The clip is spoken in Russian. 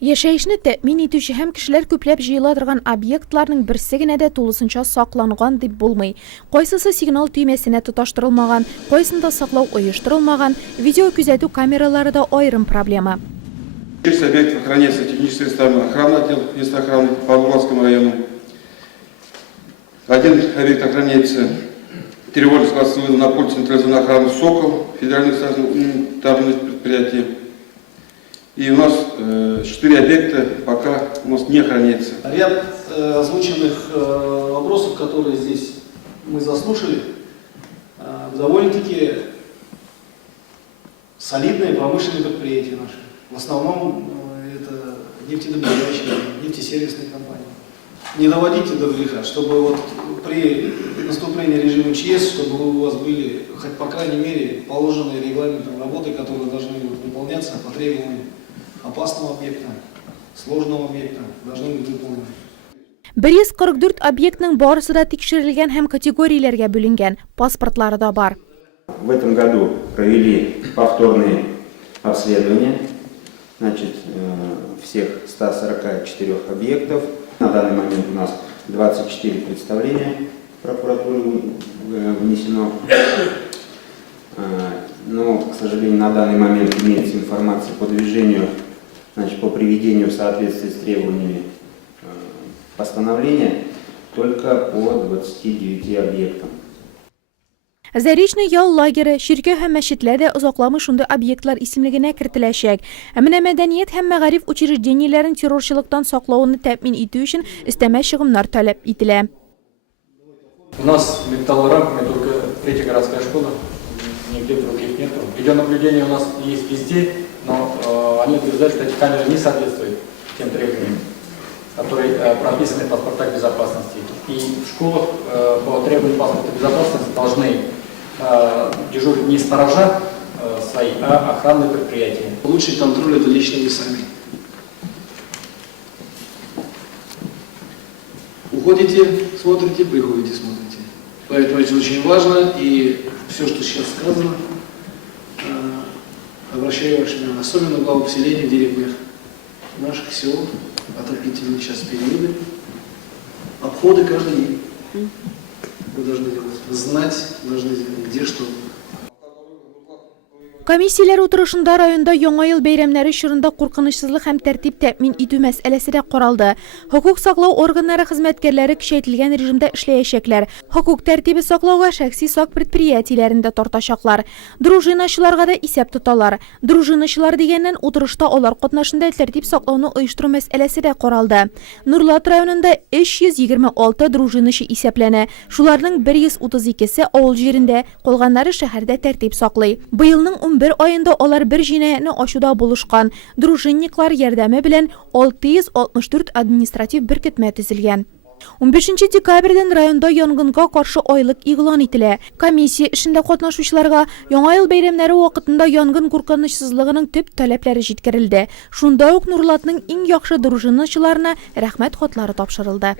Яшәешне тәэмин итүче һәм кешеләр күпләп җыела торган объектларның берсе генә дә тулысынча сакланган дип булмый. Кайсысы сигнал төймәсенә тоташтырылмаган, кайсында саклау оештырылмаган, видео күзәтү камералары да аерым проблема. 6 объектов охраняется технической составной охраны отдел мест охраны по Павловскому району. Один объект охраняется тревожный склад с вызовом на пульт централизованной охраны «Сокол», федеральное унитарное предприятие. И у нас 4 объекта пока у нас не охраняется. Ряд озвученных вопросов, которые здесь мы заслушали, довольно-таки солидные промышленные предприятия наши. В основном это нефтедобывающие, нефтесервисные компании. Не доводите до греха, чтобы вот при наступлении режима ЧС, чтобы у вас были хоть по крайней мере положенные регламентом работы, которые должны выполняться по требованиям опасного объекта, сложного объекта, должны быть выполнены. 144 объектның барысы да тикшерелгән һәм категорияләргә бүленгән, паспортлары да бар. В этом году провели повторные обследования, значит, всех 144 объектов. На данный момент у нас 24 представления в прокуратуру внесено. Но, к сожалению, на данный момент имеется информация по движению, значит, по приведению в соответствии с требованиями постановления только по 29 объектам. Заречный ял лагере, ширкә һәм мәчетләрдә озакламый шундый объектлар исемлегенә кертеләчәк. Менә мәдәният һәм мәгариф учреждениеләрен террорчылыктан саклауны тәэмин итү өчен өстәмә чыгымнар таләп ителә. У нас металлорамками только 3-я городская школа, нигде других нет. Видеонаблюдение у нас есть везде, но они утверждают, что эти камеры не соответствуют тем требованиям, которые прописаны в паспортах безопасности. И в школах по требованию паспорта безопасности должны дежурить не сторожа свои, а охранные предприятия. Лучший контроль это лично вы сами. Уходите, смотрите, приходите, смотрите. Поэтому это очень важно, и все, что сейчас сказано, обращаю ваше внимание, особенно главу поселения в деревнях наших сел, отопительные сейчас периоды, обходы каждый день. Вы должны делать, знать, должны знать, где что. Комиссияләр утырышында районда яңа ел бәйрәмнәре чорында куркынычсызлык һәм тәртип тәэмин итү мәсьәләсе дә каралды. Хокук саклау органнары хезмәткәрләре көчәйтелгән режимда эшләячәкләр. Хокук тәртибе саклауга шәхси сак предприятиеләрендә тартачаклар. Дружинachыларга да исәп тоталар. Дружинachылар дигәннән утырышта алар катнашында тәртип саклауны оештыру мәсьәләсе дә каралды. Нурлат районында 326 дружиначы исәпләнә. Шуларның 132се авыл җирендә, калганнары шәһәрдә тәртип саклый. Быелның 11 ayında алар бер җинаятьне ачуда булышкан. Дружинниклар ярдәме белән 664 административ беркетмә төзелгән. 15 декабрьдән районда янгынга каршы айлык игълан ителә. Комиссия эшендә катнашучыларга яңа ел бәйрәмнәре вакытында янгын куркынычсызлыгының төп таләпләре җиткерелде. Шунда ук Нурлатның иң яхшы дружиначыларына рәхмәт хатлары тапшырылды.